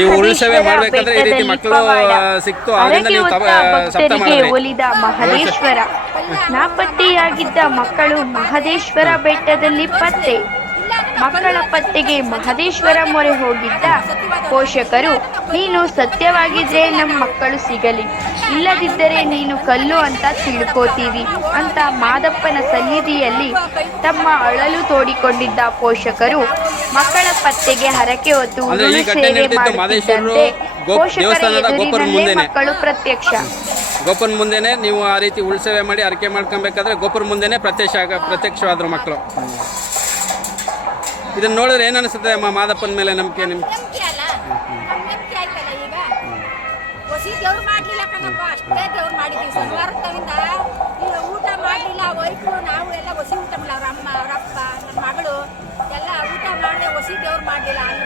ನೀವು ಉಳ್ಸೇವೆ ಮಹದೇಶ್ವರ ಮಾಡ್ಬೇಕಾದ್ರೆ ಈ ರೀತಿ ಬೆಟ್ಟದಲ್ಲಿ ಮಕ್ಕಳು ಸಿಕ್ತು. ಅದರಿಂದ ನೀವು ಹೊತ್ತ ತಪ- ಸಪ್ತ ಭಕ್ತರಿಗೆ ಮಾಡಿದ್ರಿ ಒಲಿದ ಮಹದೇಶ್ವರ. ನಾಪತ್ತೆಯಾಗಿದ್ದ ಮಕ್ಕಳು ಮಹದೇಶ್ವರ ಬೆಟ್ಟದಲ್ಲಿ ಪತ್ತೆ. ಮಕ್ಕಳ ಪತ್ತೆಗೆ ಮಹದೇಶ್ವರ ಮೊರೆ ಹೋಗಿದ್ದ ಪೋಷಕರು ನೀನು ಸತ್ಯವಾಗಿದ್ರೆ ನಮ್ಮ ಮಕ್ಕಳು ಸಿಗಲಿ. ಇಲ್ಲದಿದ್ದರೆ ನೀನು ಕಲ್ಲು ಅಂತ ತಿಳ್ಕೋತೀವಿ ಅಂತ ಮಾದಪ್ಪನ ಸನ್ನಿಧಿಯಲ್ಲಿ ತಮ್ಮ ಅಳಲು ತೋಡಿಕೊಂಡಿದ್ದ ಪೋಷಕರು ಮಕ್ಕಳ ಪತ್ತೆಗೆ ಹರಕೆ ಹೊತ್ತು ಸೇವೆ ಮಾಡುತ್ತಿದ್ದಂತೆ ಪೋಷಕರ ಎದುರಿನಲ್ಲೇ ಮಕ್ಕಳು ಪ್ರತ್ಯಕ್ಷ. ಗೋಪುರ ಮುಂದೆನೆ ನೀವು ಆ ರೀತಿ ಉಳ್ಸೇವೆ ಮಾಡಿ ಅರಕೆ ಮಾಡ್ಕೊಬೇಕಾದ್ರೆ ಗೋಪುರ ಮುಂದೆನೆ ಪ್ರತ್ಯಕ್ಷ ಪ್ರತ್ಯಕ್ಷವಾದ್ರು ಮಕ್ಕಳು. ಇದನ್ನ ನೋಡಿದ್ರೆ ಏನ್ ಅನಿಸುತ್ತೆ ಮಾದಪ್ಪನ ಮೇಲೆ ನಂಬಿಕೆ ನಿಮ್ಗೆ ನಂಬಿಕೆ ಅಲ್ಲ? ನಂಬಿಕೆ ಆಯ್ತಲ್ಲ ಈಗ? ಹೊಸಿ ದೇವ್ರು ಮಾಡ್ಲಿಲ್ಲ ಕಣಪ್ಪ, ಅಷ್ಟೇ ದೇವ್ರು ಮಾಡಿದೀವಿ. ಶನಿವಾರ ತಗೊಂಡ ಈಗ ಊಟ ಮಾಡ್ಲಿಲ್ಲ, ವೈಫು, ನಾವು ಎಲ್ಲ ಹೊಸಿ ಊಟ ಮಾಡಲ್ಲ ಅವ್ರ ಅಮ್ಮ, ಅವ್ರ ಅಪ್ಪ ನನ್ನ ಮಗಳು ಎಲ್ಲ ಊಟ ಮಾಡದೆ, ಹೊಸಿ ದೇವ್ರು ಮಾಡಲಿಲ್ಲ. ಅಲ್ಲಿ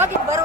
ಹೋಗಿ ಬರುವ